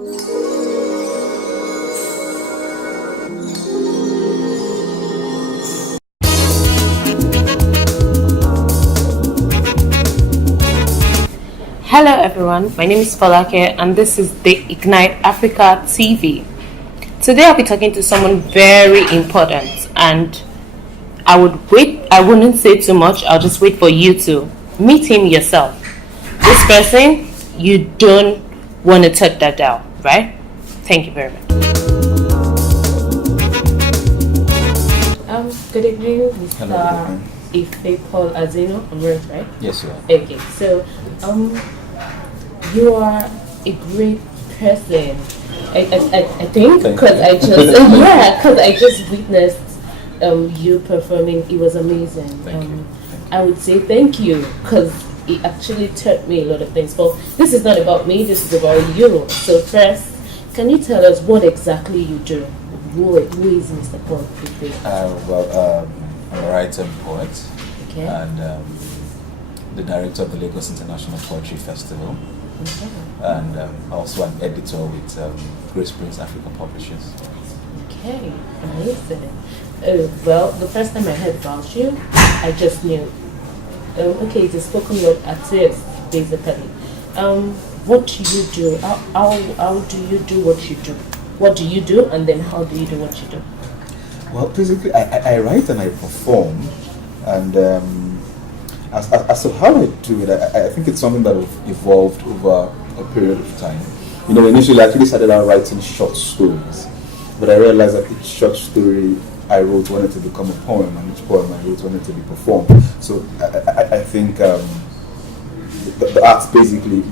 Hello everyone, my name is Folake and this is the Ignite Africa TV. Today I'll be talking to someone very important and I wouldn't say too much, I'll just wait for you to meet him yourself. This person, you don't want to touch that down, right? Thank you very much. Good evening, Mr. Efe Paul Azino, I'm right? Yes, you are. Okay, so you are a great person. I think because I just witnessed you performing. It was amazing. Thank you. I would say thank you because it actually taught me a lot of things. But this is not about me. This is about you. So first, can you tell us what exactly you do? Who is Mr. Paul? I'm a writer and poet, Okay. and the director of the Lagos International Poetry Festival, and also an editor with Great Springs Africa Publishers. Okay, amazing. Well, the first time I heard about you, I just knew. Okay, it's a spoken word artist, basically. What do you do? How do you do what you do? What do you do, and then how do you do what you do? Well, basically, I write and I perform, and as to how I do it, I think it's something that evolved over a period of time. Initially I actually started out writing short stories, but I realized that each short story I wrote wanted to become a poem, and each poem I wrote wanted to be performed. So I think the arts basically,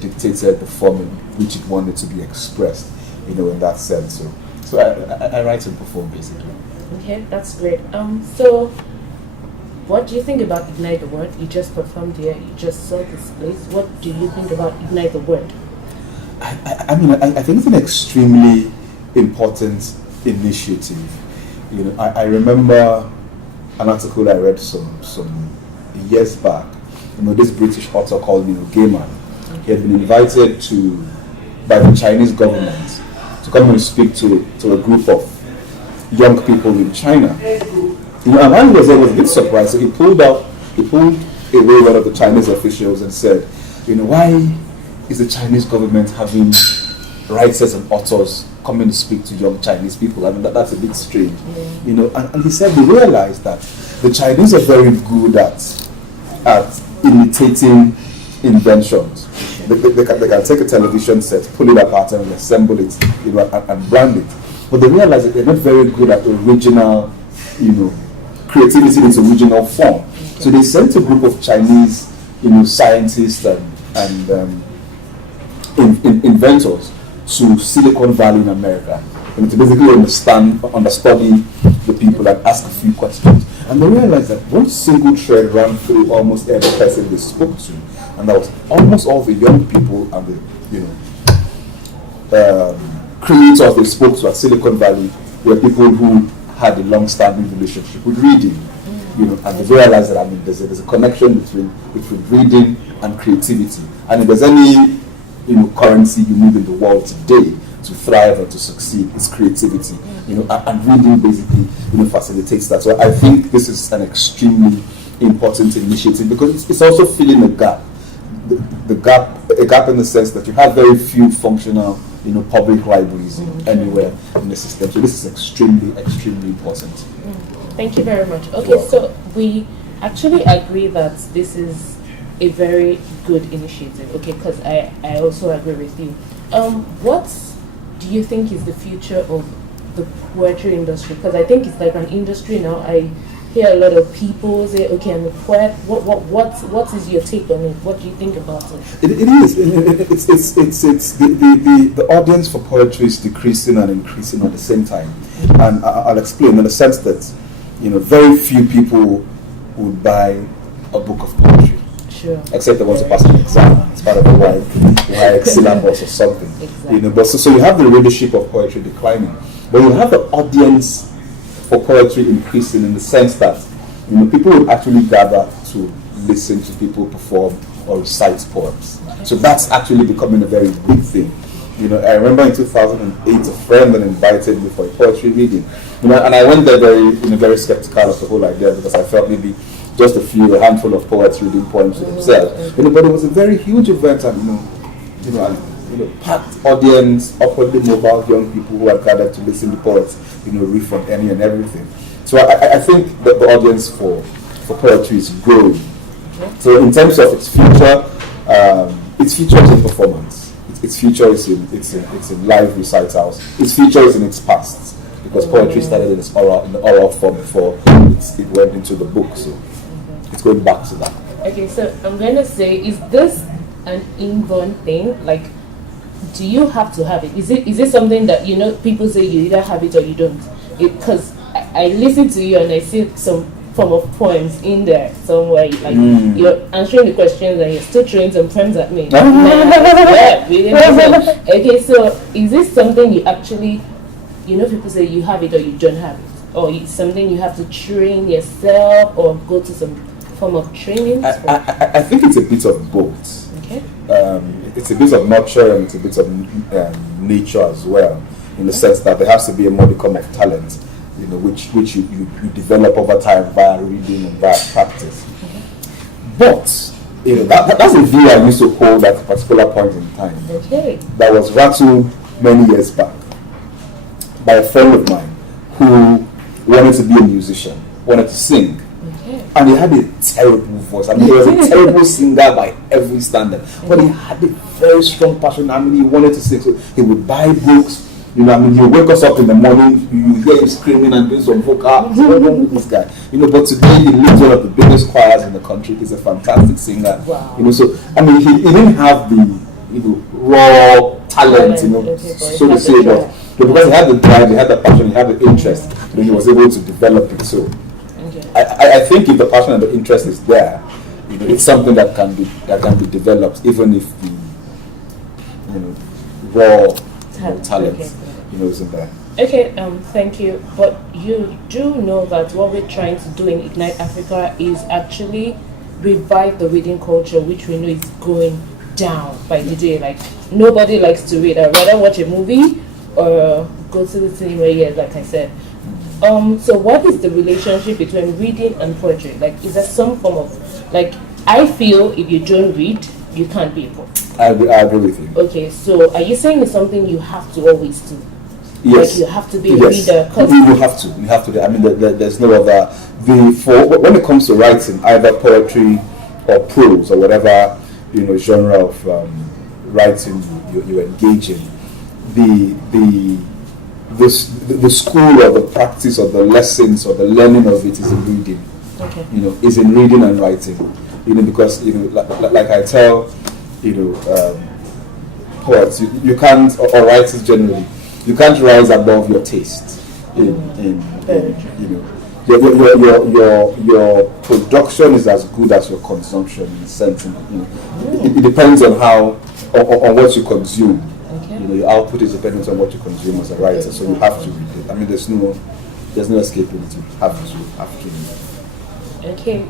dictated the form in which it wanted to be expressed, in that sense. So I write and perform basically. Okay, that's great. So what do you think about Ignite the Word? You just performed here, you just saw this place. What do you think about Ignite the Word? I think it's an extremely important initiative. I remember an article I read some years back. This British author called Gaiman. He had been invited by the Chinese government to come and speak to a group of young people in China. And while he was there, he was a bit surprised. So he pulled away one of the Chinese officials and said, why is the Chinese government having writers and authors coming to speak to young Chinese people? That's a bit strange. And he said they realized that the Chinese are very good at imitating inventions. They can take a television set, pull it apart and assemble it, and brand it. But they realize that they're not very good at original, creativity in its original form. So they sent a group of Chinese, scientists and inventors to Silicon Valley in America, to basically understudy the people and ask a few questions. And they realized that one single thread ran through almost every person they spoke to, and that was almost all the young people and the creators they spoke to at Silicon Valley were people who had a long-standing relationship with reading, and they realized that there's a connection between reading and creativity, and if there's any currency you need in the world today to thrive and to succeed, it's creativity, and reading basically facilitates that. So I think this is an extremely important initiative because it's also filling a gap. A gap in the sense that you have very few functional public libraries anywhere in the system. So this is extremely important. Thank you very much. Okay, so we actually agree that this is a very good initiative. Okay, because I also agree with you. What do you think is the future of the poetry industry? Because I think it's like an industry now. I hear a lot of people say, "Okay, I'm a poet." What is your take on it? What do you think about it? It is. It's the audience for poetry is decreasing and increasing at the same time, and I'll explain in the sense that very few people would buy a book of poetry. Sure. Except they want to pass an exam. It's part of the YX syllabus or something. Exactly. But so you have the readership of poetry declining, but you have the audience for poetry increasing in the sense that people would actually gather to listen to people perform or recite poems. So that's actually becoming a very big thing. I remember in 2008, a friend that invited me for a poetry reading, and I went there very skeptical of the whole idea because I felt maybe just a handful of poets reading poems to themselves. But it was a very huge event, and packed audience, upwardly mobile young people who had gathered to listen to poets, read from any and everything. So I think that the audience for poetry is growing. So in terms of its future is in performance. Its future is in live recitals. Its future is in its past, because poetry started in the oral form before it went into the book. So it's going back to that. Okay, so I'm going to say, is this an inborn thing? Like, do you have to have it? Is it something that, people say you either have it or you don't? Because I listen to you and I see some form of poems in there somewhere. Like, you're answering the questions and you're still throwing some poems at me. Yeah, really. Okay, so is this something you actually, people say you have it or you don't have it? Or it's something you have to train yourself or go to some form of training? I think it's a bit of both. Okay. It's a bit of nurture and it's a bit of nature as well, in the sense that there has to be a modicum of talent, which you develop over time via reading and via practice. But that's a view I used to hold at a particular point in time. Okay. That was rattled many years back by a friend of mine who wanted to be a musician, wanted to sing. And he had a terrible voice. I mean, he was a terrible singer by every standard. But he had a very strong passion. I mean, he wanted to sing. So he would buy books. He would wake us up in the morning. You hear him screaming and doing some vocal. What's wrong with this guy? But today he leads one of the biggest choirs in the country. He's a fantastic singer. Wow. So I mean, he didn't have the raw talent, so to say, but because he had the drive, he had the passion, he had the interest, he was able to develop it. So I think if the passion and the interest is there, it's something that can be developed, even if the raw talent isn't there. Okay, thank you. But you do know that what we're trying to do in Ignite Africa is actually revive the reading culture, which we know is going down by the day. Like, nobody likes to read. I'd rather watch a movie or go to the cinema, like I said. So what is the relationship between reading and poetry? Like, is there some form of, like, I feel if you don't read, you can't be a poet. I agree with you. Okay, so are you saying it's something you have to always do? Yes. Like, you have to be a reader? You have to. I mean, there's no other. When it comes to writing, either poetry or prose or whatever genre of writing you engage in, the school or the practice or the lessons or the learning of it is in reading. Okay. Is in reading and writing. Because like I tell poets, you can't, or writers generally, you can't rise above your taste. Your production is as good as your consumption, in a sense. It depends on on what you consume. Okay. Your output is dependent on what you consume as a writer, so you have to read it. I mean, there's no escaping it. You have to read it. Okay,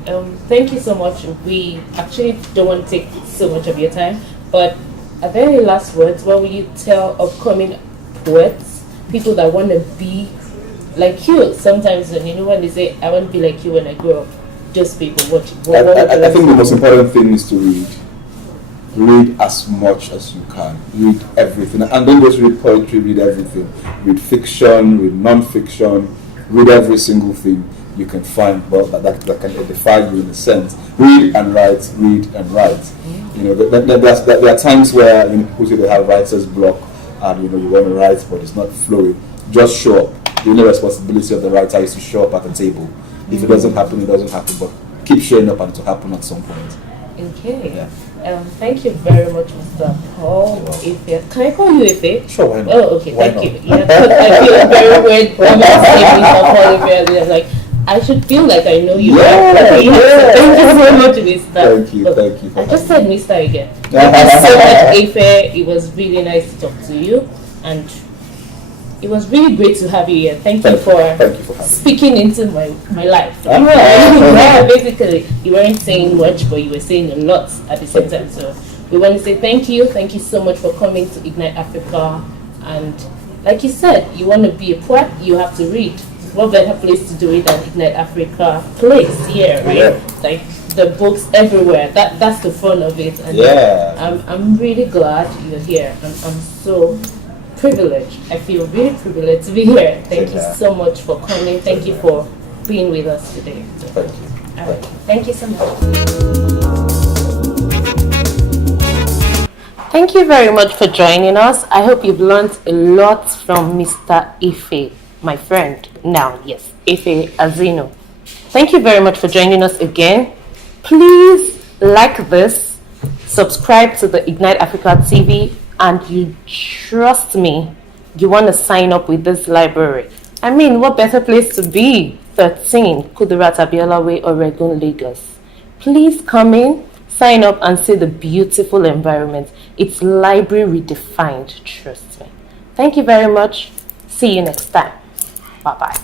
thank you so much. We actually don't want to take so much of your time, but are there any last words? What will you tell upcoming poets, people that want to be like you? Sometimes, when they say, I want to be like you when I grow up, just people watching. I think the most important thing is to read. Read as much as you can. Read everything. And don't just read poetry, read everything. Read fiction, read non-fiction, read every single thing you can find that can edify you in a sense. Read and write, read and write. There are times where people say they have writer's block and you want to write but it's not flowing. Just show up. The only responsibility of the writer is to show up at the table. If it doesn't happen, it doesn't happen, but keep showing up and it will happen at some point. Okay. Yeah. Thank you very much, Mr. Paul Efe. Can I call you Efe? Sure, why not? Oh, okay, Why thank not? you. Yeah, because I feel very weird when I say Mr. Paul Efe. Like, I should feel like I know you. Yeah. Thank you so much, Mr. Thank you. I just said Mr. again. Thank you so much, Efe. It was really nice to talk to you, and it was really great to have you here. Thank you for speaking into my life. Yeah, basically, you weren't saying much, but you were saying a lot at the same time. So we want to say thank you. Thank you so much for coming to Ignite Africa. And like you said, you want to be a poet, you have to read. What better place to do it than Ignite Africa place here, right? Yeah. Like the books everywhere. That's the fun of it. And I'm really glad you're here. I'm so privileged. I feel really privileged to be here. Thank you so much for coming. Thank you for being with us today. Thank you. All right. Thank you so much. Thank you very much for joining us. I hope you've learned a lot from Mr. Efe, my friend. Now, yes, Efe Azino. Thank you very much for joining us again. Please like this, subscribe to the Ignite Africa TV, and you trust me, you want to sign up with this library. I mean, what better place to be? 13 Kudirat Abiola Way, Oregon, Lagos. Please come in, sign up and see the beautiful environment. It's library redefined, trust me. Thank you very much. See you next time. Bye-bye.